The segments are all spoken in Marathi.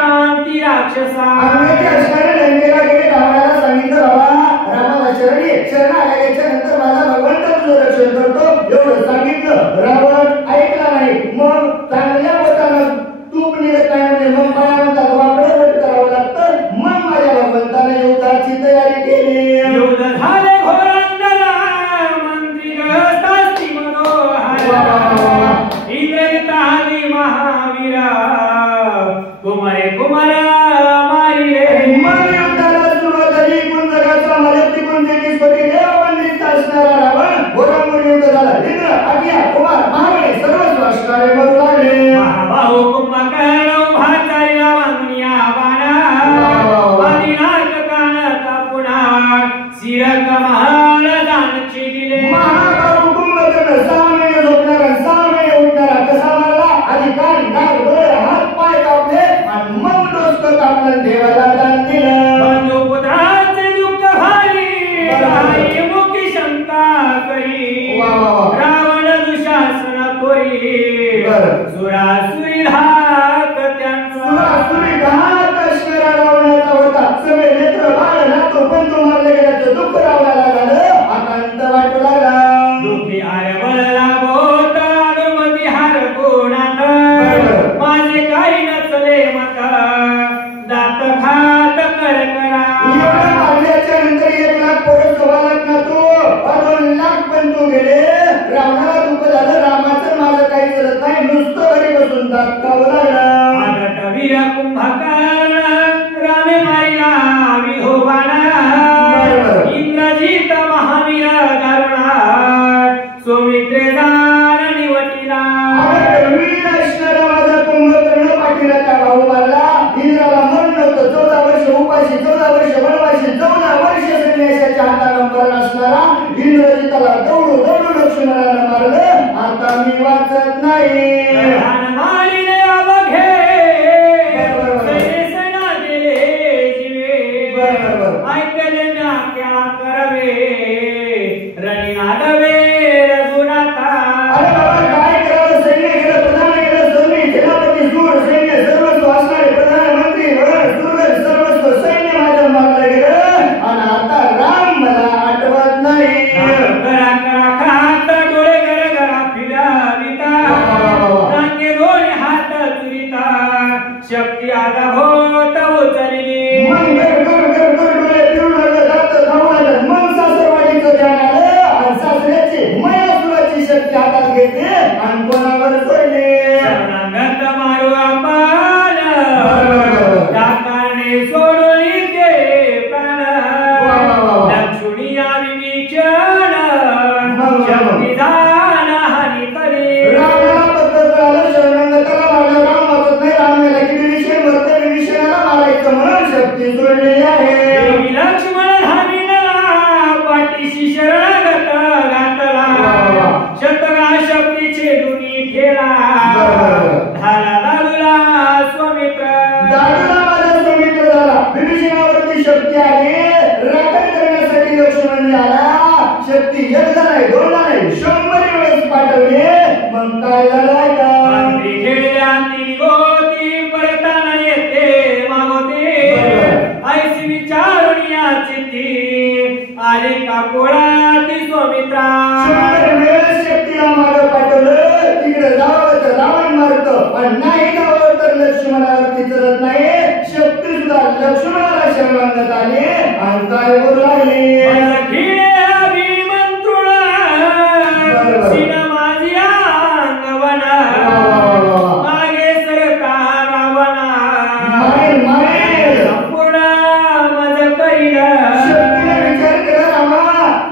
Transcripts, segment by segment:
शांती राक्षसा आम्ही असणारे लंकेला गेले रावणाला सांगितलं बाबा रामाला शरण आल्याच्या नंतर माझा भगवंत तुझं रक्षण करतो एवढं सांगितलं. रावण ऐकला नाही. मग चांगल्या बोटानं तूप निघत नाही म्हणजे मग पायामध्ये वाकडं बोट करावं लागतं. मग माझ्या भगवंताने युद्धाची तयारी केली. युद्ध झाले घोरंदरा मंत्री गृहस्थास्ती मनोहरा इंद्रजितानी महावीरा कुमारे कुमारा मारिले. मग युद्धाला सुरुवात झाली. एकूण जगाचा मालक तिकून तेवीस कोटी देवबंदिस्त असणारा रावण घोरामोर युद्ध झाला. इंद्र आज्ञा कुमार महाबळी सर्वच असणारे मरू लागले. महाबाहू कुंभकर्ण उभा चालला वांगुनिया बाणा आदिनाथ कान कापुना शिर कमल दानची दिले. महाबाहू कुंभकर्ण 6 महिने झोपणारा 6 महिने उठणारा कसा मारला आधी कान नाक डोळे हात पाय कापले आणि मग डोसकं कापलं देवाला दान दिलं. बंधू पुत्राचे दुःख भारी आई मुखी शंका करी रावण दुशासन कोरी सुरासुरी धाक त्यांचा सुरासुरी धाक असणारा रावणाचा होता. सगळे नेत्र बाळ नातू बंधू मारले गेल्याचं दुःख रावणाला झालं. आकांत वाटू लागला. दुःखी आरबळ लाभोत अनुमती हार कोणात माझे काही नचले मत दात खात कर करा. एवढ्या मारल्याच्या नंतर 1 लाख पोरं 1.25 लाख नातू 2 लाख बंधू गेले. रावणाला दुःख झालं. रामाचं माझं काही करत नाही. नुसतं घरी बसून दात खाऊ लागला. आदट वीर कुंभकर्ण रामे मारिला विधोबाणा इंद्रजित महावीर दारुणा सौमित्रे दान निवटिला. वीर असणारा माझा कुंभकर्ण पाठीराचा भाऊ मारला. इंद्राला मन नव्हतं. 14 वर्ष उपाशी 14 वर्ष वनवासी 14 वर्ष संन्यासाच्या हाताला मरण असणारा इंद्रजिताला दौडू दौडू लक्ष्मणाला मारलं. आता मी वाचत नाही. प्रधान मारिले अवघे सेना दिले जीवे ऐकले ना क्या करवे रणी नादवे रघुनाथा. अरे बाबा काय करावं. सैन्य गेलं प्रधान गेलं सैनिक सेनापती सूर सैन्य सर्वस्व असणारे प्रधानमंत्री सूर सर्वस्व सैन्य माझं मारलं गेलं आणि आता राम मला आठवत नाही. करा करा खात डोळे गरगरा फिराविता रांगे दोन्ही हात चुरिता शक्ती आधा होत उचलली. मग घर डोळे फिरून लागलं जातं धावून आलं. मग सासरवाडीचं ध्यान आलं आणि सासऱ्याची मयासुराची शक्ती हातात घेतली आणि कोणावर सोडली. शरणागत मारू आपण त्या कारणे सोडून ते प्राण लक्ष्मी आम्ही विचरण शक्तिदान हानी तरी. रामाला पद्धत आलं. शरणागताला मारलं. राम वाचत नाही. राम याला किती विषय मरते विषयाला मारायचं म्हणून शक्ती सोडलेली आहे. देवी लक्ष्मण हानीला पाठीशी शरणागत घातला शतका शक्तीचे दुनी ठेला झाला दादूला स्वमित्र. दादूला माझा स्वमित्र झाला. विभीषणावरती शक्ती आली. राखण करण्यासाठी लक्ष्मण झाला. शक्ती एकदा नाही 2दा नाही 100 वेळेस पाठवली. मग काय झालं ऐका. मंत्री खेळल्या ती गोती परताना येते मागोते ऐसी विचारून या चित्ती आली का कोळाती स्वमित्रा. 100 वेळेस शक्तीला मागं पाठवलं. तिकडे जावं तर रावण मारतो पण नाही जावं तर लक्ष्मणावरती चलत नाही. शक्ती सुद्धा लक्ष्मणाला शरणागत आली आणि काय बोलू लागली. मागे सरका रावणा संपूर्ण मज करील. शक्तीने विचार केला. रामा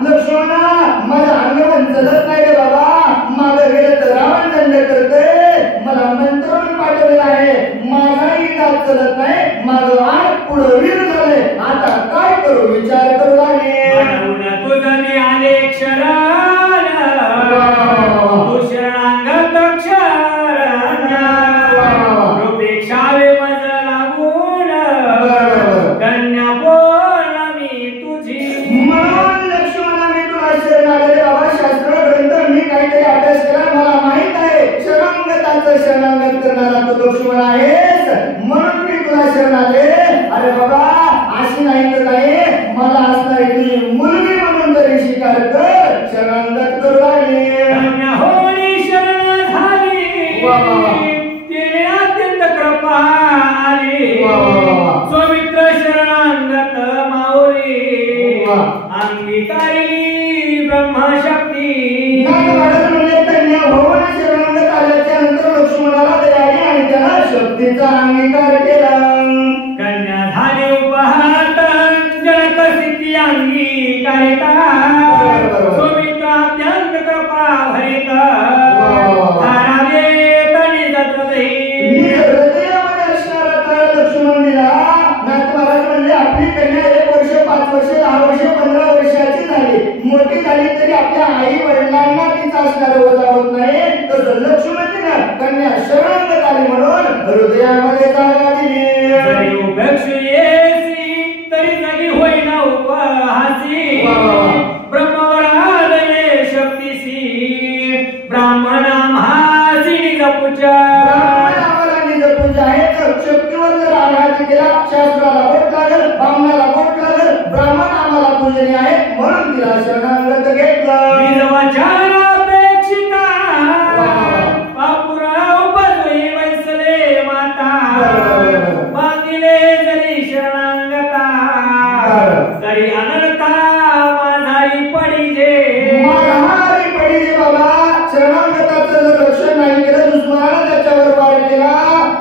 लक्ष्मणा माझं अंगण चलत नाही रे बाबा. मागं गेलं तर रावण दंड करते. मला मंत्रून पाठवलेलं आहे. माझाही दात चलत नाही. मागं आठ पुढं वीर झाले. आता काय करू विचार करू लागले. तुझं मी आले क्षरण तू शरणागत क्षरण रूपेक्षावे मज लागून कन्या बोल मी तुझी. म्हणून लक्ष्मणा मी तुला शरण आले बाबा. शास्त्र ग्रंथ मी काहीतरी अभ्यास केला. मला माहित आहे शरणागताचं शरणागत करणारा तू लक्ष्मण आहेस. म्हणून मी तुला अशी नाही तर नाही मला असणारी तुझी मुलगी म्हणून तरी स्वीकार कर शरणागत करू लागले कन्या होळी शरण झाली तिने अत्यंत कृपा आली स्वामित्र शरणागत माऊली अंगीकारी ब्रह्मशक्ती म्हणजे कन्या होळी शरणागत आल्याच्या नंतर लक्ष्मणाला तयारी आणि त्याला शक्तीचा अंगीकार केला कन्या झाली उपहात जनक सिद्धी अंगीकारिता स्वामित्र अत्यंत कृपा भरित लक्ष्मण दिला म्हणजे आपली कन्या 1 वर्ष 5 वर्ष 10 वर्ष 15 वर्षाची झाली मोठी झाली तरी आपल्या आई वडिलांना तिचा असणार होत नाही तसं लक्ष्मण दिला कन्या शरणागत आली म्हणून हृदयामध्ये जागा दिली जरी उपेक्षियेसी तरी जगी होईना उपहासी ब्रह्मवरादये शक्तीसी ब्राह्मणा महासी निज पूजा शक्तीवर जर आघात केला शास्त्राला बोट लागल ब्राह्मणाला बोट लागल ब्राह्मण आम्हाला पूजनीय आहे म्हणून तिला शरणागत घेतलं विधवाचारापेक्षिता पापुराव बजवी वैसले माता बांधिले जरी शरणागता तरी अनंता माझारी पडिजे बाबा शरणागताचं जर रक्षण नाही केलं दुश्मनाला त्याच्यावर वार केला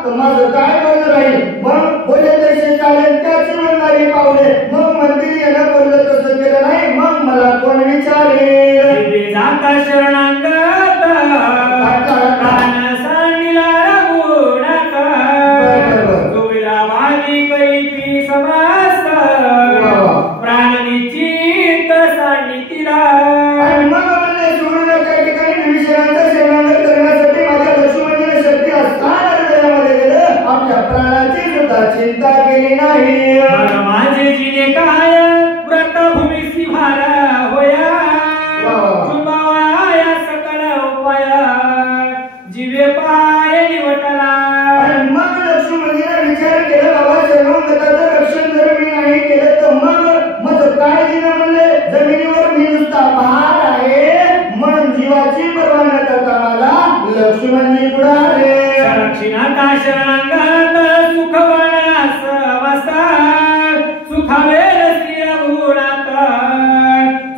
तर माझं काय बनलं राहील मग बोले तसे चालेल त्याची म्हणणारी पावले मग मंदिर येणं बोललं तसं केलं नाही मग मला कोण विचारेल जाता शरणागत प्राण सांडिला रघुनाथ तुला वाली कैफी समस्त प्राण निश्चित सांडी तिला मग म्हणजे सोडून काही ठिकाणी विषयांचं शरणागत करण्यासाठी माझ्या लक्ष्मणजीने शक्ती असताना हृदयामध्ये गेलं आपल्या प्राणाची सुद्धा चिंता केली नाही माझे जिने काय व्रतभूमी भारा होया झुंबावया सकल उपाया जीवे पाय निवटला मग लक्ष्मणजीने विचार केला बाबा शरणागताचं रक्षण जर मी नाही केलं तर मग काय जीवन म्हणले जमिनीवर मी नुसता भार आहे म्हणून जीवाची पर्वा न करता मला लक्ष्मणजी पुढे आले दक्षिणाता शरणागत सुखवनास अवस्था सुखावेल श्री रघुनाथ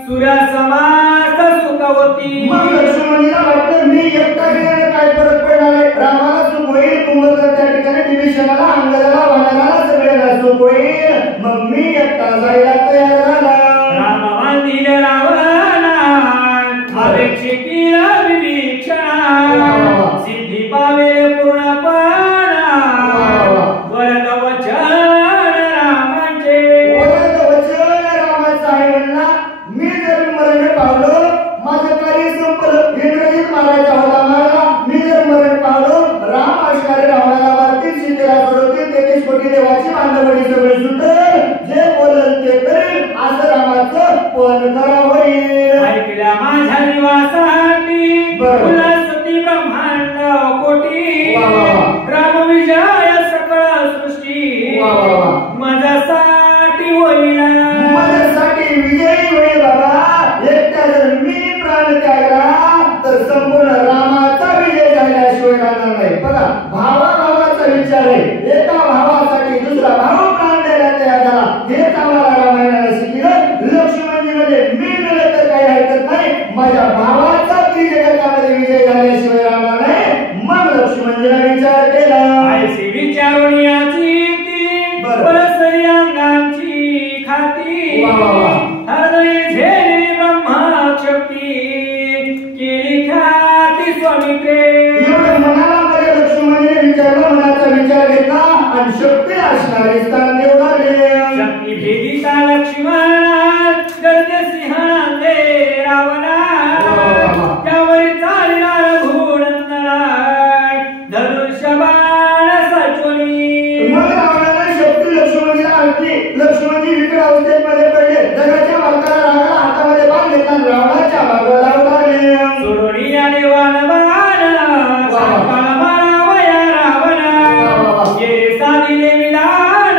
सूर्य समास्त सुखवती मग लक्ष्मणजीला वाटलं मी एकटा गेल्याने काय फरक पडणार आहे रामाला सुख होईल कुंभकर्ण त्या ठिकाणी विभीषणाला अंगदाला वानराला सगळ्यांना सुख होईल मग मी एकटा जायला तयार झाला राम बांधिले रावणा अपेक्षितील विभीषणा सिद्धी पावे पूर्णपणा वरद वचन रामाचे वरद वचन रामाचं आहे म्हणला मी जर मरण पावलो माझं कार्य संपलं इंद्रजित मारायचा होता मला मी जर मरण पावलो राम असणारे रावणाला मारतील सीतेला सोडवतील 33 कोटी देवाची बांधवडी सगळे सुटेल जे बोलल ते करेल असं रामाचं पण खरं होईल ऐकल्या माझ्या निवासासाठी उल्हासती ब्रह्मांड कोटी राम विजय सकळ सृष्टी माझ्यासाठी होईल माझ्यासाठी विजयी होईल बाबा एकटा जर मी प्राण त्यागला तर संपूर्ण रामाचा विजय झाल्याशिवाय राहणार नाही बघा भावाचा विचार आहे एका भावासाठी दुसरा भाऊ प्राण द्यायला तयार झाला हेच आम्हाला रामायणाने शिकवलं लक्ष्मणजी म्हणजे मी मिळत तर काही हरकत नाही माझ्या भावाचा जगामध्ये विजय झाल्याशिवाय राहणार नाही मग लक्ष्मणजीला विचार केला ऐसी विचारून याची ती परस्परी अंगांची खाती हृदय झेली ब्रह्मशक्ती केली ख्याती स्वामित्रे एवढं मनाला माझ्या लक्ष्मणजीने विचारलं मनाचा विचार घेतला आणि शक्ती असणारे स्थान देऊ लागले शक्ती भेदिता लक्ष्मणा गर्द सिंहांदे रावणा त्यावर चालला रघुनंदना धनुष्यबाण सचोनी मग रावणाला शक्ती लक्ष्मणजीला आणली लक्ष्मणजी विकट अवस्थेमध्ये पडले जगाच्या मालकाला रावणाला हातामध्ये बाण घेतला रावणाच्या मागे लावू लागले सोडोनी आणि वानबाण संकळ मारावया रावणा ये साधिले विधान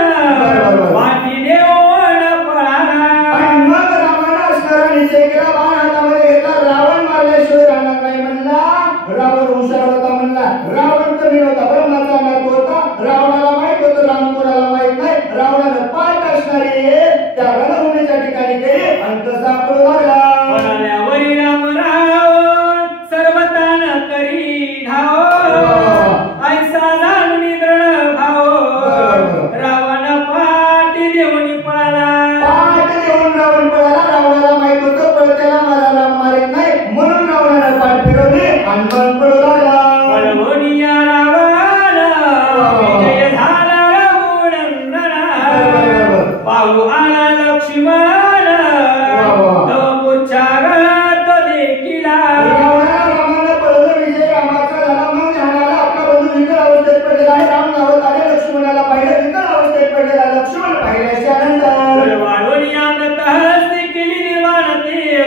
केली आणि तसा पळू लागला. पळाल्यावरी रामराव सर्वतान करी धाव ऐसा जाणून दृढ भाव रावण पाठी देऊन पळाला. पाठ देऊन रावण पळाला. रावणाला माहित होतं पळत्याला मला राम मारित नाही म्हणून रावणाला पाठ फिरवली आणि मग पळू लागला. पळवणिया रावण विजय झाला रघुनंदना पाहू आला लक्ष्मण तव उच्चारत देखिला. रामाला पळवलं. विजय रामाचा झाला. मग ध्यानाला आपला बंधू विकल अवस्थेत पडलेला आहे. राम धावत आले. लक्ष्मणाला पाहिलं. विकल अवस्थेत पडलेला लक्ष्मण पाहिल्याशी आनंद.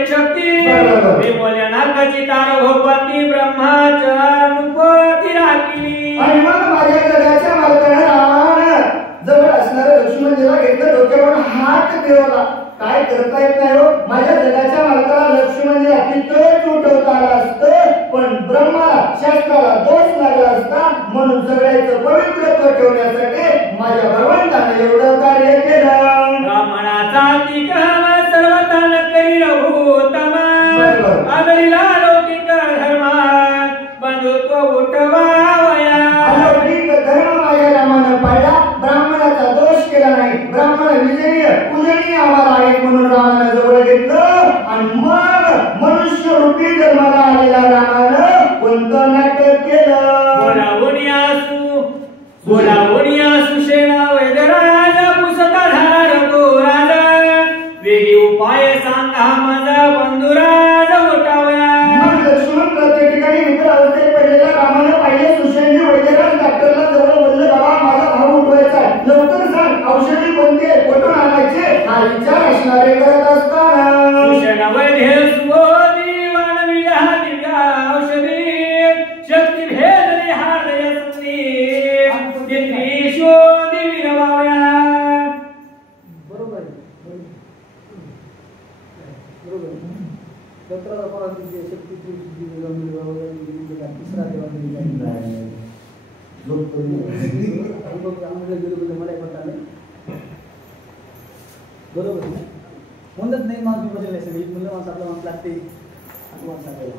शक्ती विमोल्या नाकाची तार भोगवती ब्रह्माच्या अनुपती राखली. आणि मग माझ्या जगाच्या मालकाने रामानं जवळ असणाऱ्या लक्ष्मणजीला घेतलं. डोक्यावर हात फिरवला. काय करता येत नाही हो. माझ्या जगाच्या मालकाला लक्ष्मणजीला तिथंच उठवता आलं असतं पण ब्रह्माला शास्त्राला दोष लागला असता म्हणून सगळ्याचं पवित्रत्व ठेवण्यासाठी माझ्या भगवंताने एवढं कार्य केलं. ब्राह्मणाचा तिकम सर्वतान करी रघुतमा आदरिला लौकिक धर्म बंधुत्व उठवावया. अलौकिक धर्म माझ्या रामानं पाळला. ब्राह्मणाचा दोष केला नाही. ब्राह्मण विजयी पूजनीय आम्हाला आहे म्हणून रामानं जवळ घेतलं आणि मग मनुष्य रूपी जन्माला आलेल्या रामानं कोणतं नाटक केलं. बोलावणी असू सेना वैदराज पुसता झाला रघुराज वेगी उपाय सांगा माझा बंधुराज उठावया. मग लक्ष्मण प्रत्येक ठिकाणी विकल अवस्थेत पडलेल्या रामानं पाहिले. सुषेणजी वैद्यराज डॉक्टरला जवळ बोलले बाबा माझा भाऊ उठवायचा आहे. लवकर सांग औषधी कोणती आहे कुठून आणायचे हा विचार असणारे करत असताना सुषेण वैद्य सुबोधी वाणविला दिव्या औषधी शक्ती भेदली हार्दय संधी शोधी विरवावया. बरोबर दत्ताचा परांची शक्ती तिसरा देवा मला पडता नाही. बरोबर म्हणत नाही माणूस बदलले सगळी मुलं माणसं आपला माणूस लागते असं माणूस सांगायला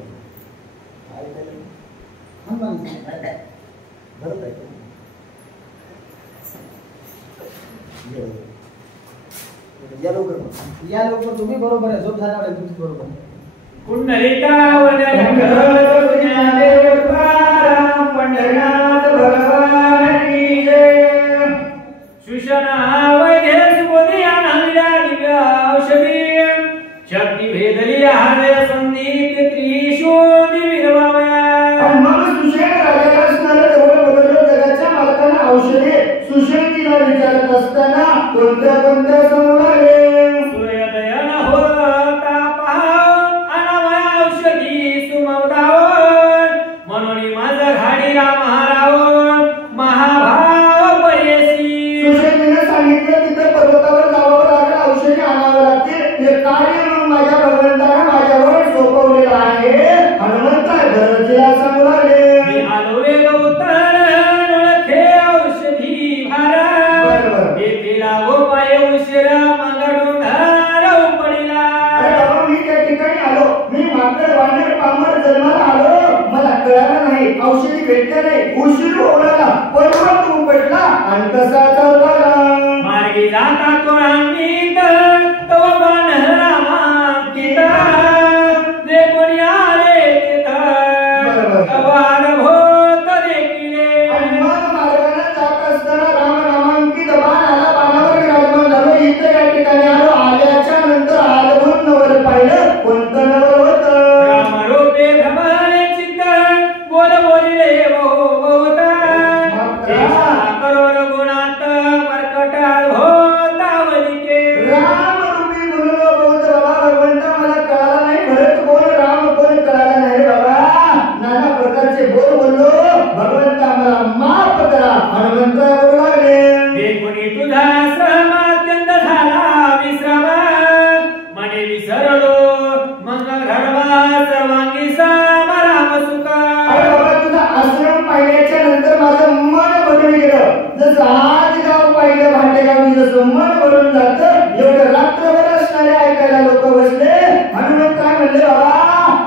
हा माणूस बरोबर आहे. या लवकर तुम्ही बरोबर आहे. झोप झाल्यावर तुमची बरोबर कुंडलिका वनरंग ज्ञानदेव तुकाराम पंढरनाथ भगवान की जय. सुषणा वैद्य सुबोधी आनंदिला दिव्या औषधी शक्ती भेदली हार्दय संधी त्रिशोधी विरवावया. मग सुषेण राजाला असणाऱ्या जवळ बदललं जगाच्या मालकाला औषधे सुषेणजीला विचारत असताना कोणत्या कोणत्या समोर सूर्योदय न होता पाहाव अनावया औषधी सुमवदाव म्हणून माझा घाडी रामहाराव महाभाव बरेसी. सुषेणजीने सांगितलं तिथे पर्वतावर जावं लागेल. औषधी आणावं लागतील. हे कार्य मग माझ्या भगवंताने माझ्यावर सोपवलेलं आहे. हनुमंत भरतीला सांगू लागले मी आलो वेग उतर ओळखे औषधी भार येथीला गोपाय उशिरा मंगळून घाराव पडिला. अरे बाबा मी त्या ठिकाणी आलो. मी माकड वानर पामर जन्माला आलो. मला कळालं नाही. औषधी भेटल्या नाही. उशीर होणारा पर्वत उपटला आणि कसा चालला मार्गी जाता कोणांनीत तव बाण रामांकित जे कोणी आले तिथं तवार भोत देखिले. आणि मग मार्गाने जात असताना राम नामांकित बाण आला. बाणावर विराजमान झालो. इथं या ठिकाणी आलो. आल्याच्या नंतर आलवून नवर पाहिलं. कोणतं नवर होतं. रामरूपे भ्रमणे चित्त बोल बोलिले बहुत करोड गुणात मरकट भोतावलिके. राम रूपी बोललो बहुत बाबा भगवंता मला कळाला नाही. भरत कोण राम कोण कळाला नाही बाबा. नाना प्रकारचे बोललो भगवंता मला माफ करा. हनुमंत बोलू लागले कोणी तुझा श्रम अत्यंत झाला विश्राम मने विसरलो मग घडवा सर्वांगी राम सुखा. अरे बाबा तुझा आश्रम पाहिल्याच्या नंतर माझं मन भरून गेलं. जसं आज गाव पाहिलं भांडेगाव जसं मन भरून जातं एवढं रात्रभर असणारे ऐकायला लोक बसले. हनुमंत काय म्हणले, बाबा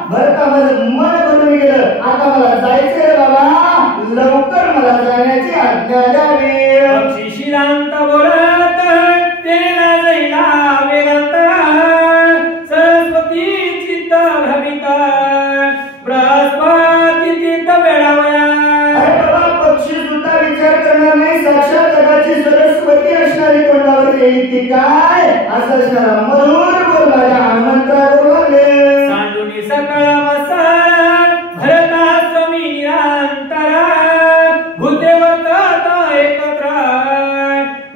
भरतामध्ये मन बनून गेलं, आता मला जायचंय रे बाबा, लवकर मला जाण्याची आज्ञा द्यावी. पक्षी शिरांत बोलत तेला जैला वेदांत सरस्वती चित्त भ्रमित बृहस्पती चित्त वेळावया. अरे बाबा पक्षी सुद्धा विचार करणार नाही, साक्षात जगाची सरस्वती असणारी तोंडावर येईल ती काय असं असणारा मधुर बोल माझ्या हनुमंतरावर बोलले. सांडुनी सकळ मसाळ भरतास्वामी निरंतर भूते वर्तत एकत्र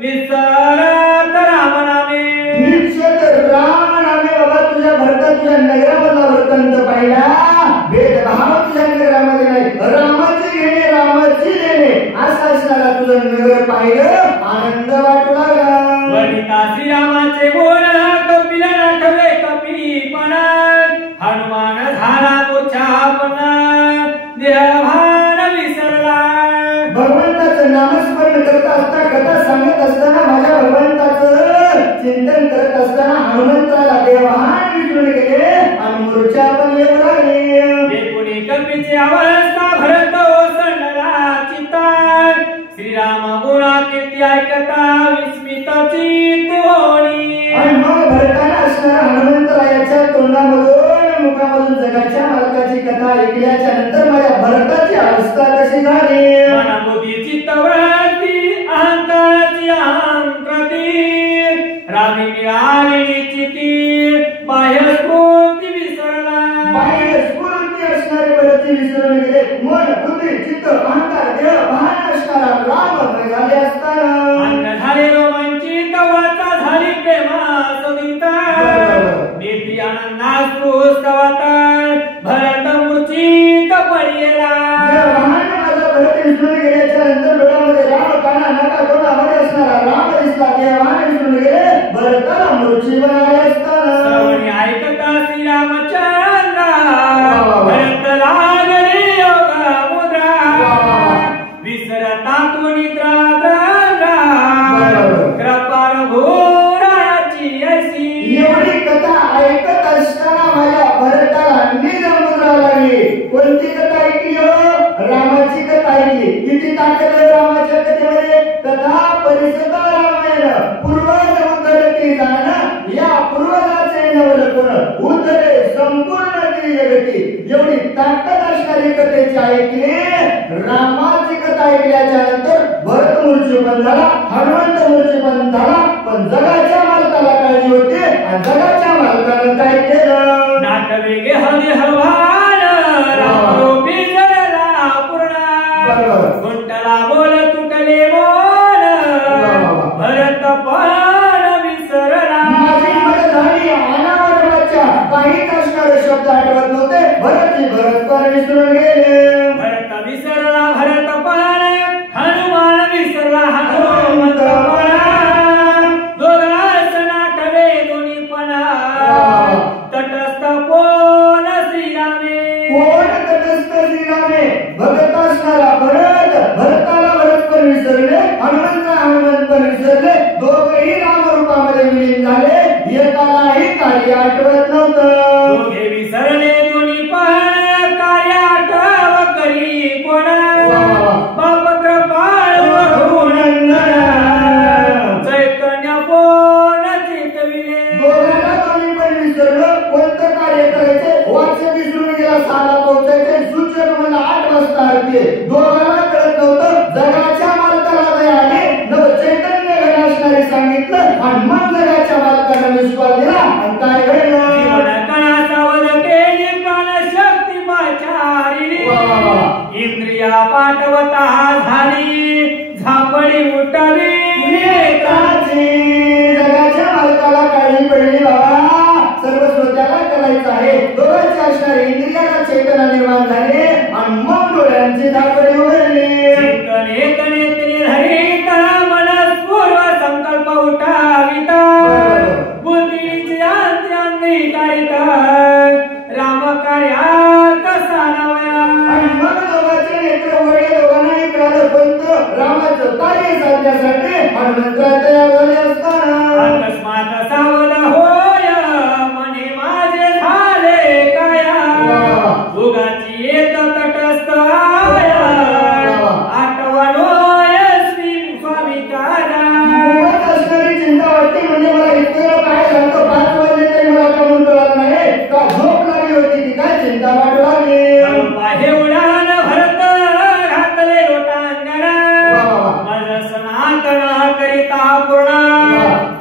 निस्सारात राम नामे. निश्चित राम नामे. बाबा तुझ्या भरता तुझ्या नगरामधला वृत्तांत पाहिला, भेदभाव तुझ्या नगरामध्ये नाही, रामाची घेणे रामाची देणे असं असणारा तुझं नगर पाहिलं, आनंद वाटू लागला. वनिता श्रीरामाचे बोल कपिला नाठवे कपीपणा हनुमान झाला मूर्छापना देहभान विसरला. भगवंताचं नामस्मरण करत असता, कथा सांगत असताना, माझ्या भगवंताचं चिंतन करत असताना हनुमंताला देवभान विसरून गेले आणि मूर्छा पण येऊ लागली. एकूणी कपीची अवस्था भरत ओसंडला चित्ता श्रीराम गुणा कीर्ती ऐकता विस्मित चित्त होणी. आणि मग भरताना असणारा हनुमंतरायाच्या तोंडामधून मुखामधून जगाच्या मालकाची कथा ऐकल्याच्या नंतर माझ्या भरताची अवस्था कशी झाली. मनाबुद्धी चित्तवृत्ती अहंकाराची अहंकृती रामी मिळालेली चिती बाह्य स्फूर्ती विसरला. बाह्य स्फूर्ती असणारे भरती विसरून गेले. मन बुद्धी चित्त अहंकार देह भान असणारा राम झाले असताना अन्न झाले रोमांचित वाचा झाली प्रेमा सदिता नीती आनंदास्फुस कवाता भरत मूर्छित पडिला. विसरून गेल्याच्या नंतर डोळ्यामध्ये राम काना नाका तोंडामध्ये असणारा राम दिसला. देवाने विसरून गेले, भरताला मूर्छी बनाले असताना श्रवणी ऐकता श्रीरामचंद्र भरत लागले योग मुद्रा विसरता तू निद्रा कृपाल भूराची अशी. एवढी कथा ऐकत असताना माझ्या भरताला निज मुद्रा लागली. कोणती कथा ऐकली हो? रामाची कथा ऐकली. किती ताकद आहे रामाच्या कथेमध्ये. कथा परिसता रामायण पूर्वज उद्धरती जाण या पूर्वजाचे नवलकोन उद्धरे संपूर्ण ती जगती. एवढी ताकद असणारी कथेची ऐकली. रामाची कथा ऐकल्याच्या नंतर भरत मूर्छिपण झाला, हनुमंत मूर्छिपण झाला, पण जगाच्या मालकाला काळजी होती आणि जगाच्या मालकानं काय केलं. नाट वेगे हरी हवान रामरूपी जळला पूर्ण गुंटला बोल तुटले बोल भरत पण विसरला. माझी मदत झाली अनावर बच्चा काहीच असणारे शब्द आठवत नव्हते. भरतजी भरत पण विसरून गेले. भरत विसरला भरत पण हनुमान विसरला हनुमंत पण दोघांस नाटले दोन्ही पण तटस्थ कोण श्रीरामे. कोण तटस्थ श्रीरामे. भगत असणारा भरत, भरताला भरत पण विसरले, हनुमंत पण विसरले. दोघेही रामरूपामध्ये विलीन झाले. एकालाही कार्य आठवत नव्हतं. दोघे विसरले दोन्ही पण कार्य आठव करी कोण बाप कृपाळ रघुनंदन चैतन्य कोण चेतविले. दोघांना दोन्ही पण विसरलं. कोणतं कार्य करायचे वाक्य विसरून गेला. 6ला पोहोचायचे, सूचक मला 8 वाजता आरती. दोघांना कळत नव्हतं. जगाच्या मालकाला दया आली, नव चैतन्य घन असणारे सांगितलं आणि मग जगाच्या मालकाला विश्वास दिला आणि काय घडलं. जीवन कणा सावध केली प्राणशक्ती पाचारिणी इंद्रिया पाठवता झाली झापडी उठली नेत्राची. जगाच्या मालकाला काळजी पडली. बाबा सर्व स्वतःला करायचं आहे. दोघांच्या असणारे इंद्रियाला चेतना निर्माण झाले आणि मग डोळ्यांची धापडी उघडली. चिंतने कणेतने हरिता मनस्पूर्व संकल्प उठाविता बुद्धीची अंतरांगी काढिता राम कार्यात सारावया. आणि मग दोघांचे नेत्र उघडले. दोघांनाही कळालं कोणतं रामाचं कार्य साधण्यासाठी हनुमंत तयार झाले असताना अकस्मात सावध होय चिंता वाटू लागली. पाहे उडान भरत घातले लोटांगणा माझ सनातन करिता पूर्ण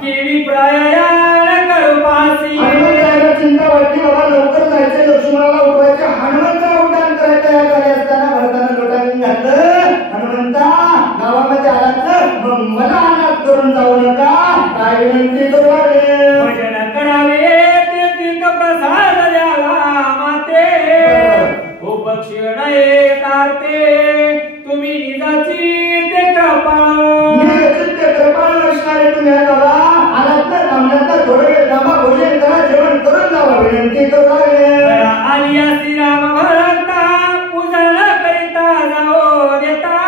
केवी प्रयाण करू पासी. हनुमंतरायाला चिंता वाटली बाबा लवकर जायचे लक्ष्मणाला उठवायचे. हनुमंतराव उड्डाण करायला तयार झाले असताना भरताना लोटांगण घातलं. हनुमंता गावामध्ये आलात ना मग मला अनाथ करून जाऊ नका काय विनंती करू लागले. भजन करावे ते तीर्थ प्रसाद द्यावा माते उपक्षण येताते तुम्ही निजाची ते कृपाळू. ते कृपाळू असणारे तुम्ही बाबा आलात ना थांबल्यात थोडं वेळ थांबा भोजन करा जेवण करून जावा विनंती करू लागले. आलिया श्रीराम भरता पूजन करिता जाओ देता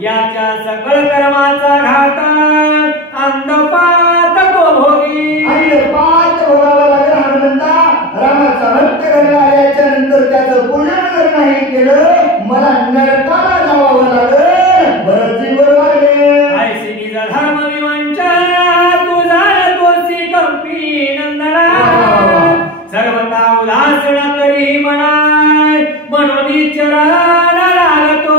याच्या सकळ कर्माचा घात अंधपात तो भोगी. अंधपात भोगावा लागेल. हनुमंता रामाचा भक्त घरी आल्याच्या नंतर त्याचं पूजन जर नाही केलं मला नरकाला जावं लागेल. भरतजी बोलू लागले. ऐसी निज धर्म विवंचना तुझा तोसी कंपी नंदना सर्वता उदासना करी म्हणा म्हणून चरण लागतो.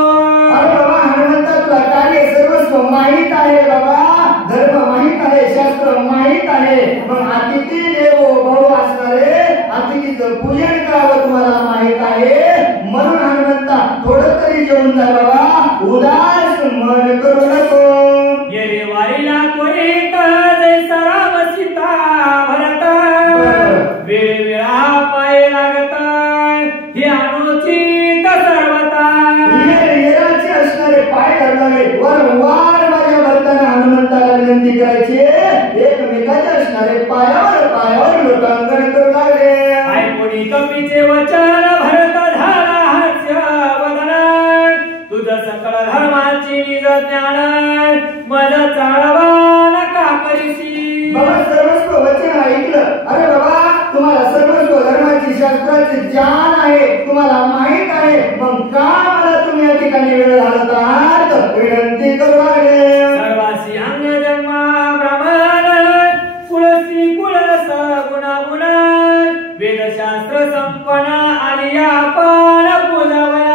अरे बाबा हनुमंता तुला कार्य सर्वस्व माहित आहे बाबा. धर्म माहित आहे शास्त्र माहित आहे. मग अतिथी देवो भव असणारे अतिथीचं पूजन करावं तुम्हाला माहित आहे. म्हणून हनुमंता थोडं तरी जेवून जा बाबा उदास मन करू नको. येरे वारीला त्वरित जैसा राम सीता भरत वेळा पाय लागत हे अनुचित सर्वता. येराचे असणारे पाय धरणारे वारंवार माझ्या भरताना हनुमंताला विनंती करायची. एकमेकाचे असणारे पायावर लोटांगण करू लागले. ऐकुनी कपीचे वचन भरत झाला हास्य वदन तुझ सकळ धर्माची निज ज्ञान मज चाळवा का करीसी. बाबा सर्वस्व वचन ऐकलं. अरे बाबा तुम्हाला सर्वस्व धर्माची शास्त्राचे ज्ञान आहे तुम्हाला माहित आहे. मग का मला तुम्ही या ठिकाणी वेळ घालत आहात विनंती करू लागले. सर्वासी अंग जन्मा ब्राह्मण कुळसी कुळस गुणागुण वेदशास्त्र संपन्न आलिया पान पूजवया.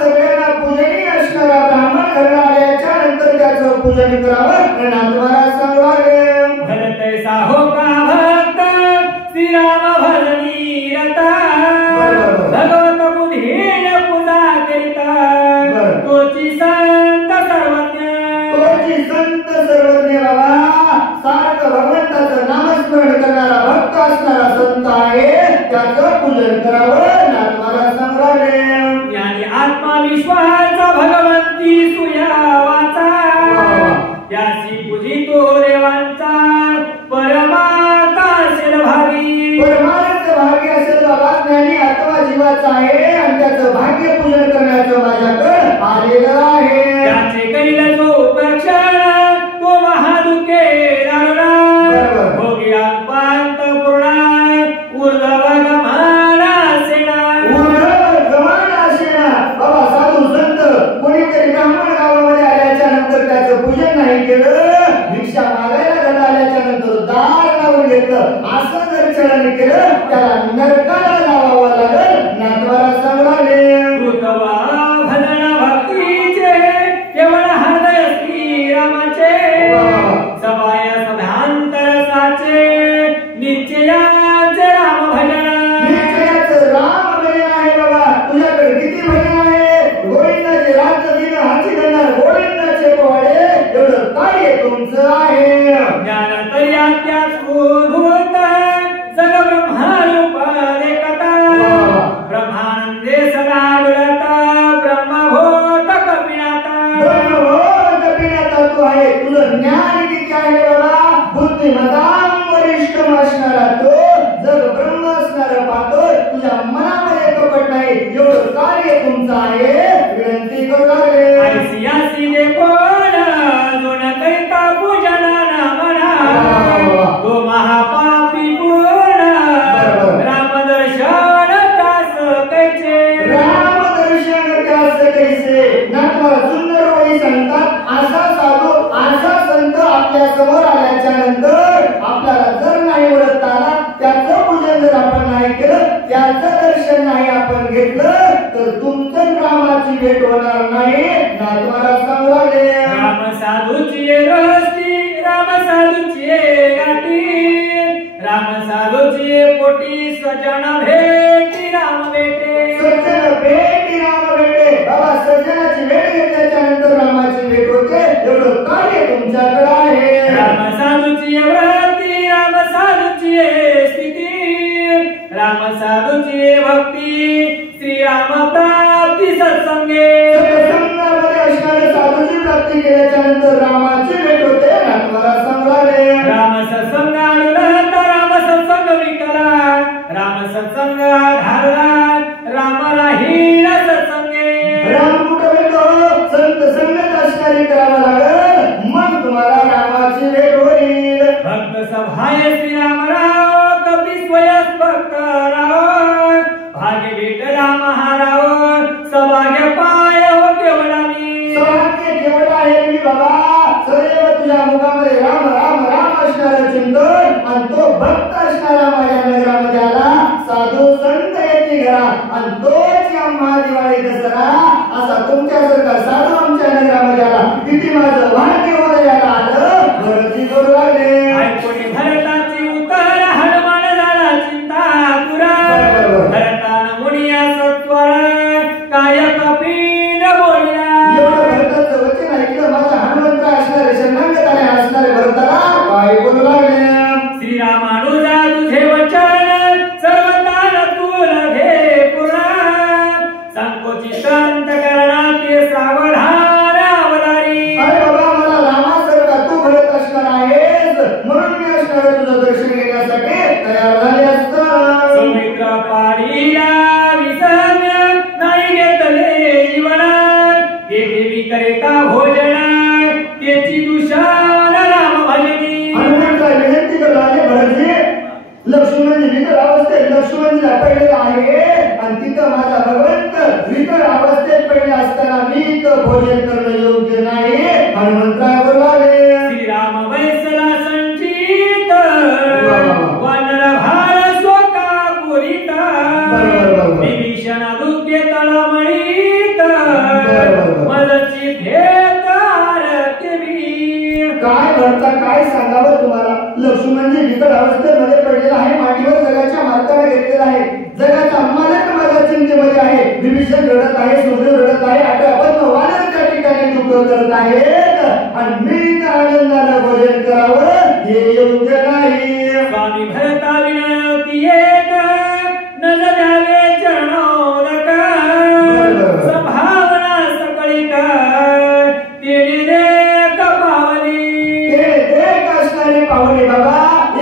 सगळ्यांना पूजनीय असणारा ब्राह्मण घरला आल्याच्या नंतर त्याचं पूजन करावं नातवाला सांगू लागले. भरत साहो का भक्त श्रीराम भजनी रता भगवत बुद्धीन पूजा करिता तोची संत सर्वज्ञ. तोची संत सर्वज्ञ बाबा सारखं भगवंताचं नामस्मरण करणारा भक्त असणारा संत आहे त्याचं पूजन करावं नातवाला सांगू लागले. ज्ञानी आत्मविश्वासा भगवंती सुयावाचा त्यासी पूजितो देवांचा परमात्मा असेल भावी. परमानंद भाग्य असेल बाबा ज्ञानी आत्मा जीवाचा आहे आणि त्याचं भाग्य पूजन करण्याचं माझ्याकडे आलेलं आहे. त्याचे कैल जो उपक्षण तो महादुखे दारुणा भोगी अल्पांत पूर्ण उर्धव गमाना सेना. बाबा साधू संत कोणीतरी ब्राह्मण गावामध्ये आल्याच्या नंतर त्याचं पूजन नाही केलं भिक्षा मागायला घरला आल्याच्या नंतर दार लावून घेतलं असं जर चलन केलं त्याला नरकाला लावावं लागेल नातवाला सांगू लागले. भजन भक्तीचे केवळ हृदय श्रीरामाचे सबाय सभांतर साचे निश्चयाचे राम भजन. निश्चयाचं राम भजन आहे बाबा. तुझ्याकडे किती भजन आहे. गोविंदाचे रात दिन हाती धरणार गोविंदाचे पोवाडे एवढं कार्य तुमचं आहे. ज्ञान तयात्याच भूत जग ब्रह्मारूप देखता ब्रह्मानंदे सदा डुलता ब्रह्मभूत कपिनाथा. ब्रह्मभूत कपिनाथा तू आहे. तुझं ज्ञान किती आहे बाबा. बुद्धिमतां वरिष्ठ असणारा तो जग ब्रह्म असणारा पाहतो तुझ्या मनामध्ये कपट नाही एवढं कार्य तुमचं आहे विनंती करू लागले. ऐसियासी दे कोण जोन करिता पूजना नामना तो महापापी पूर्ण रामदर्शन कास कैचे. रामदर्शन त्यास कैसे. नातवाला सुंदर वही सांगतात असा साधू असा संत आपल्या समोर आल्याच्या नंतर आपल्याला जर नाही ओळखता दर्शन नाही आपण घेतलं तर तुमचं रामाची भेट होणार नाही. नातवाला सांगू लागले राम साधूची रस्ती राम साधूची गाठी राम साधूची पोटी स्वजन भेटी राम भेटे सज्जन भेटी राम भेटे. बाबा सज्जनाची भेट घेतल्याच्या नंतर रामाची भेट होते. एवढं कार्य तुमच्याकडे आहे. राम साधूची व्रती राम साधूची स्थिती राम साधूची भक्ती श्रीराम प्राप्ती सत्संगे सत्संगामध्ये असणारे साधूची प्राप्ती केल्याच्या नंतर रामाची भेट होते. नातवाला सांगलाले राम सत्संगानुरत राम सत्संग विकला राम सत्संग धारला राम राहील सत्संगे. राम कुठं भेटतो? संत संगत असणारी करावं लागल मग तुम्हाला रामाची भेट होईल. भक्त सभाय श्रीरामराव कपी स्वयं भक्त राव भाग्य भेटला महाराव सभाग्य पाय हो केवळा मी. सौभाग्य केवळ आहे मी बाबा. सदैव तुझ्या मुखामध्ये राम राम राम असणारं चिंतन आणि तो भक्त असणारा माझ्या नगरामध्ये आला. साधू संत येते घरा आणि तोच या महादिवाळी दसरा असा तुमच्यासारखा साधू आमच्या नगरामध्ये आला. किती माझं भाग्य उदयाला आलं. भरती करू लागले ऐकोनी भरताची उतर हनुमान झाला चिंता पुरा भरतान मुनिया सत्वर काय कपीन बोलला. एवढं भरताचं वचन ऐकलं माझा हनुमंत असणारे शरणागत असणारे भरताला काय बोलू लागले श्रीरामानुजा तुझे वचन सर्वकाल तुला घे पुरा संकोचित अंतकरणाचे सावधान अवतारी. अरे बाबा मला रामासारखा तू भरत असणार आहेस म्हणून मी असणार तुझं दर्शन घेण्यासाठी तयार झाले असतं. सौमित्र पाडीला विसंग नाही घेतले जीवना येथे विकरिता भोजन त्याची दुशान राम भजनी. हनुमंतला विनंती करू लागले भरतजी लक्ष्मणजी विकट अवस्थेत लक्ष्मणजीला पडलेला आहे आणि तिथं माझा भगवंत विकट अवस्थेत पडले असताना मी इथं भोजन करणं योग्य नाही. हनुमंतराय बोलू लागले श्रीराम वैसला संचित वानर भार शोका पुरित विभीषण दुःखे तळमळीत मदची भेट आरती. काय भरता काय सांगावं तुम्हाला. लक्ष्मणजी विकट अवस्थेमध्ये पडलेला आहे. मांडीवर जगाच्या मालकाला घेतलेला आहे. जगाचा मालक माझ्या चिंतेमध्ये आहे. विभीषण रडत आहे. सुग्रीव रडत आहे. आपण वानर त्या ठिकाणी दुःख करत आहेत आणि मी त्या आनंदानं भोजन करावं हे योग्य नाही. स्वामी भरता विनंती एक नज द्यावे चरणोदक संभावना सकळी कर तेने दे कपावली. एक असणारे पाहुणे बाबा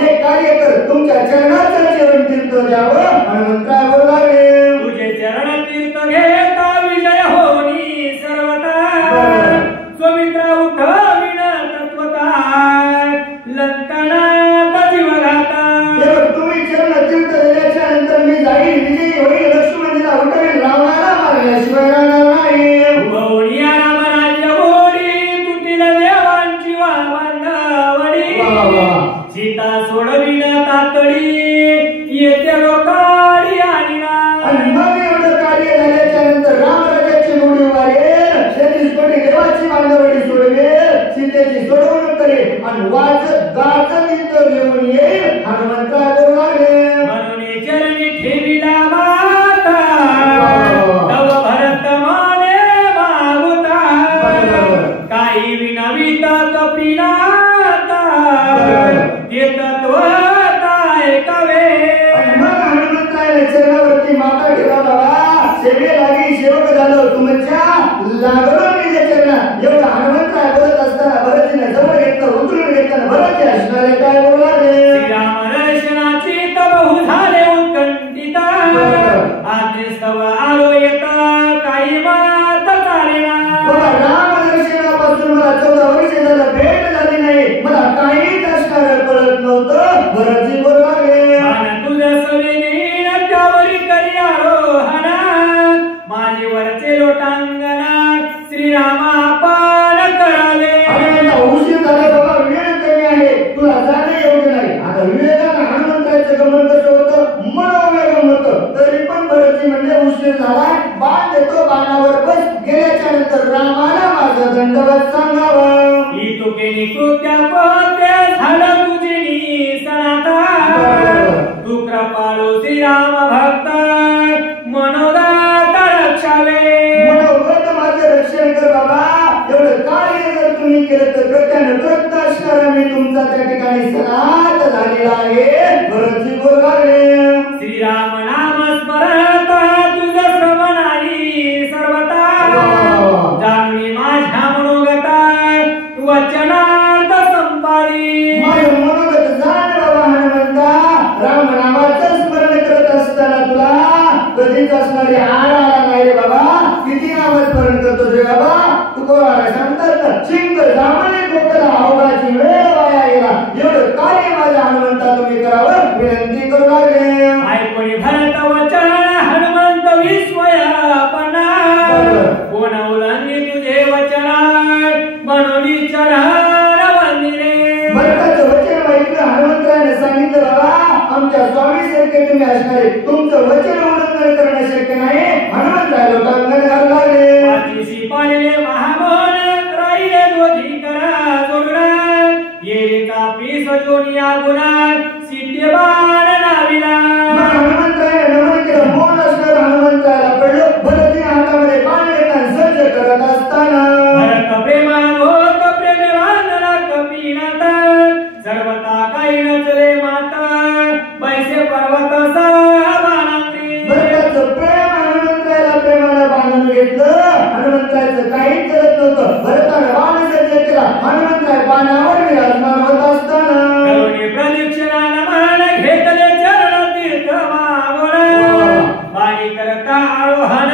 एक कार्य कर तुमच्या चरणाचं जेवण तीर्थ द्यावं. हनुमंतराय बोलू लागले तुझे चरण तीर्थ घेता विजय होनी सर्वता स्वमित्रा उठविण तत्वता लंकनात जीव घाता. तुम्ही चरण तीर्थ दिल्याच्या नंतर मी जाईल विजयी होईल. लक्ष्मणजीला उठवेल रावणाला मारल्याशिवाय राहणार नाही. गौडिया राम राज्य गोडी तुटील देवांची वावडी सीता सोडविन तातडी येते लोकाडी आणि आणि मग एवढं कार्य झाल्याच्या नंतर रामराजाची गोडी वाढेल. त्यांनी कोणी देवाची बांधवडी सोडवेल. सीतेची सोडवणूक करेल आणि वाजत गाजत इथं घेऊन येईल. हनुमंतराय बोलू लागले म्हणून चरणी ठेविला माता तव भरत माने मागुता काही विनवित कपिनाता ते तत्वताय कवे. मग हनुमंतराय चरणावरती माता ठेवा बाबा. सेवे लागी सेवक झालं तुमच्या लागलो मी चरणा. एवढं हनुमंतराय बोलत असताना भरतीने जवळ घेतलं उचलून घेतलं. भरत असणारे काय बोलू लागले श्रीराम दर्शनाची तबहु झाले उत्कंठिता आदिस्तव आलो येता काही मात चालेना. बाबा राम दर्शनापासून मला 14 वर्ष झालं भेट झाली नाही. मला काहीच असणार कळत नव्हतं. भरतजी बोलू लागले मान तुझं सवेदीन त्यावरी करी आरोहणा माझी वरचे लोटांगणा श्रीरामा पान करावे. उशीर झाला बाबा वेळ कमी आहे. तुला जाणे सांगावं इतुकेनी कृत्या कोणत्या झालं तुझे निसनाता तू कृपाळू श्रीराम भक्त मनोगत रक्षावे मनोगत माझं रक्षण कर बाबा एवढं कार्य जर तुम्ही केलं तर प्रत्यानं करत असणार मी तुमचा त्या ठिकाणी सनात झालेला आहे भरतजी बोलावे श्रीराम नाम स्मरत तुझं श्रवण आहे सर्वता जाणवी माझ्या मनोगता वचनार्थ संपारी माझं मनोगत जाण बाबा हनुमंता राम नामाचं स्मरण करत असताना तुला कधीच असणारी आळा आला नाही रे बाबा किती नाम स्मरण करतो रे बाबा तुकोबाला सांगतात चिंग जामणे कोकला अवघाची वेळ वाया गेला एवढं कार्य माझ्या हनुमंता तुम्ही करावं विनंती करू लागले ऐकोनी भरत वचन हनुमंत विस्मयापना कोण उल्लंघी तुझे वचन म्हणून चरण वंदिरे भरताचं वचन ऐकलं हनुमंतराने सांगितलं बाबा आमच्या स्वामी सारखे तुम्ही असणारे तुमचं वचन उल्लंघन करणं शक्य नाही हनुमंतराय लोकांना घालू लागले पाठीशी पाडले महामोहन राहिले दोधी करा जोडून येरी कापी सजोनिया गुणा सिद्ध बाण नाविला हनुमंतराय नमन केलं मौन असणारं हनुमंतरायला पडलं भरतीने हातामध्ये बाण घेताना सज्ज करत असताना भरत प्रेमा होत प्रेमे वांदना कपीनाथ सर्वता काही नचले माता बैसे पर्वत बाणांती भरताचं प्रेम हनुमंतरायला प्रेमानं बांधून घेतलं हनुमंतरायचं काहीच करत नव्हतं भरतानं बाण सज्ज केला हनुमंतराय बाणावर विराजमान होत असताना करुणी प्रदक्षिणा नमन घेतले चरण तीर्थ मागोळ पाणी करता आरोहण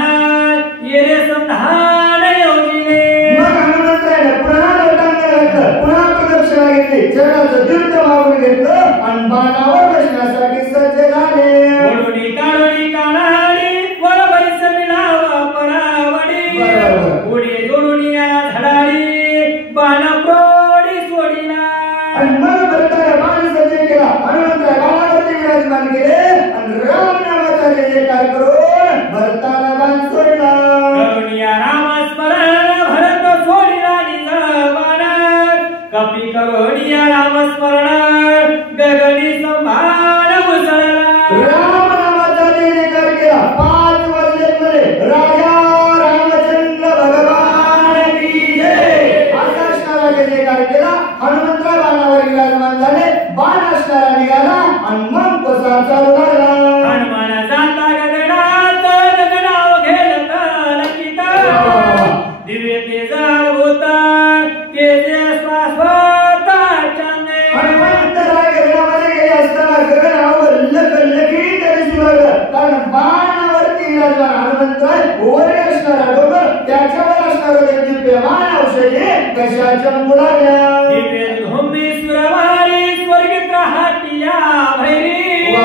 येरे संधान योजिले मग हनुमंतरायनं पुन्हा लोटांगण घातलं पुन्हा प्रदक्षिणा घेतली चरणाचं तीर्थ मागून घेतलं आणि बाणावर बसण्यासाठी सज्ज झाले ओढुनी काढुनी कानाडी वर बैस मिळावा परावडी पुढे जोडुनी या धडाडी बाण प्रोडी सोडिला आणि मग भरताने बाण सज्ज केला हनुमंतराय बाणावरती विराजमान केले आणि राम नामाचा जयकार करून भरताला बाण सोडला करुणिया राम स्मरण भरत सोडिला निजवाना कपी करुणिया राम स्मरण गगनी संभाळ मुसळला राम नामाचा जयकार केला 5 वाजले राजा रामचंद्र भगवान की जय असा असणारा जयकार केला हनुमंतराय बाणावर विराजमान झाले बाण असणारा निघाला आणि मग प्रसार चालू लागला हनुमान जाता गगनात गगनाव घेत लकिता दिव्य तेज होता तेज शाश्वत चंदे हनुमंतराय गगनामध्ये गेले असताना गगनावर लखलखीत दिसू लागलं कारण बाणावरती विराजमान हनुमंतराय वर असणारा डोंगर त्याच्यावर असणारं ते दिव्य बाण औषधी कशा चमकू लागल्या दिव्य धुंबी सुरवारी स्वर्गित राहतिया भैरी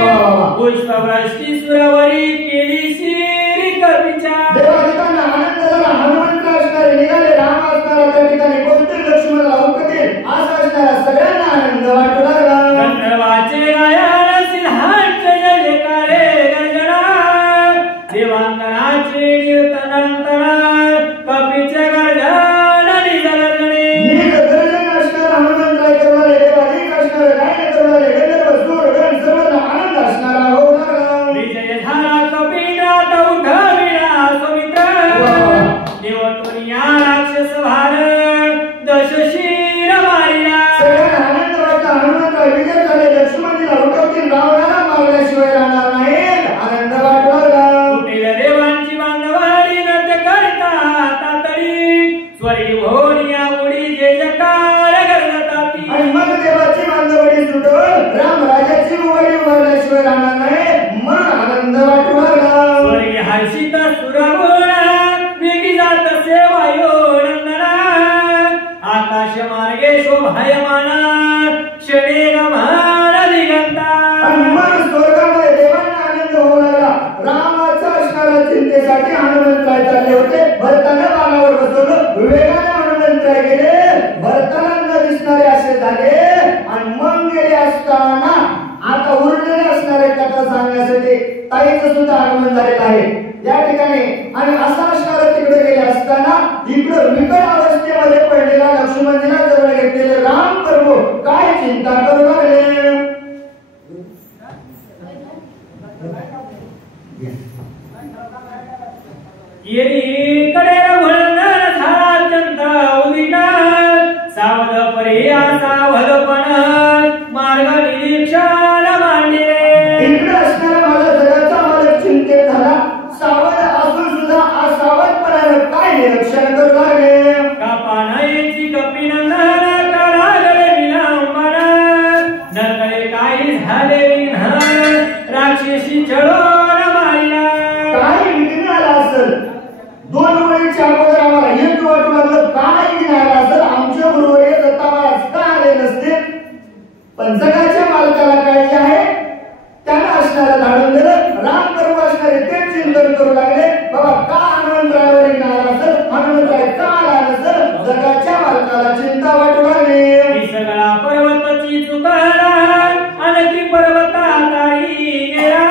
पुष्पवृष्टी सुरवरी केली शिरी कविचा देवादिकांना आनंद झाला हनुमंतराय असणारे निघाले राम असणारा त्या ठिकाणी कोणते लक्ष्मणाला उकतील असा असणारा सगळ्यांना आनंद वाटू लागला गंधर्वाचे गायन सिंहाचे जयकारे गर्जना देवांगनाचे कीर्तनंतना कपीचे गर्जन निजगर्जने नीट गर्जन असणारा हनुमंतराय करणारे देवादिक असणारे गायन करणारे गंधर्व सूर गण सर्वांना आनंद असणारा होऊ लागला विजय झाला कपीनाथ उठविला सुमित्र निवटुनिया राक्षस भार दशशीर मारिला सगळ्यांना आनंद वाटला हनुमंतराय विजय झाले लक्ष्मणजीला उठवतील रावणाला मारल्याशिवाय राहणार नाहीत आनंद वाटू लागला कुटील देवांची बांधवाडी नृत्य करता तातडी स्वर्गी भोनिया उडी जय जयकार करताती आणि मग देवाची बांधवडी सुटून राम राजाची उवडी उभारल्याशिवाय राहणार नाही मन आनंद वाटू लागला स्वर्गी हर्षित सुरगुणा वेगी जात सेवायो नंदना आकाश मार्गे शोभायमाना क्षणे गमान दिगंता आणि मग स्वर्गामध्ये देवांना आनंद होऊ लागला रामाचा असणाऱ्या चिंतेसाठी हनुमंतराय चालले होते भरताने बाणावर बसवलं वेगाने हनुमंतराय गेले भरताला न दिसणारे असे झाले आणि मग गेले असताना आता उरलेले असणारे कथा सांगण्यासाठी ताईचं सुद्धा आगमन झालेलं आहे या ठिकाणी आणि असा असणारा तिकडे गेले असताना इकडे विकट अवस्थेमध्ये पडलेला लक्ष्मणजीला जवळ घेतलेले राम प्रभू काय चिंता करू लागले. येरी कडे वळणार झाला चंदा उदिना सावध परी सावधपण मार्ग निरीक्षण मांडे. इकडे असणारा माझा जगाचा मालक चिंतेत झाला. सावध असून सुद्धा असावधपणाने काय निरीक्षण करू लागले. कापानाची कपिनंदन करागले विलंबन नकळे काही झाले विघ्न राक्षसी चढून मारिला. काय विघ्न आला असेल. 2 वेळीच्या अगोदर आम्हाला हेच वाटू लागलं काय विघ्न आला असेल. आमच्या बरोबर येत आता का आले नसते. पण जगाच्या मालकाला काळजी आहे. त्यांना असणारं धाडून दिलं. राम प्रभू असणारे ते चिंतन करू लागले. बाबा का हनुमंतरावर विघ्न आला असेल. हनुमंतराय का आला नसेल. जगाच्या मालकाला चिंता वाटू लागली. ही सगळा पर्वताची चुकाला आणखी पर्वता तारी गेला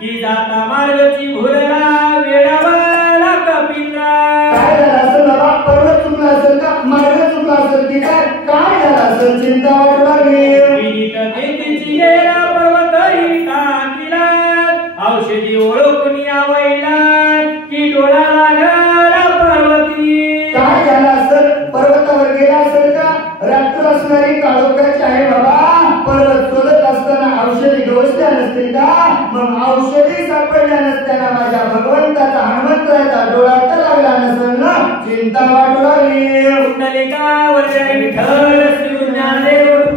की जाता मार्गची भुरला वेळावाला कपिला. काय झालं असेल बाबा. पर्वत चुकला असेल का. मार्ग चुकला असेल की काय झालं असेल. चिंता वाटू लागली. पीडित घेतीची गेला पर्वतही टाकीला औषधी ओळखून यावैला की डोळा लागला पर्वती. काय झालं असेल. पर्वतावर गेला असेल का. रात्र असणारी काळोखाची आहे बाबा. पर्वत शोधत असताना औषधी व्यवस्था नसतील का. मग औषधी सापडल्या नसताना माझ्या भगवंताचा हनुमंतराचा डोळा तर लागला नसेल ना. चिंता वाटू लागली. कुंडलिका वरदे विठ्ठल श्री ज्ञानदेव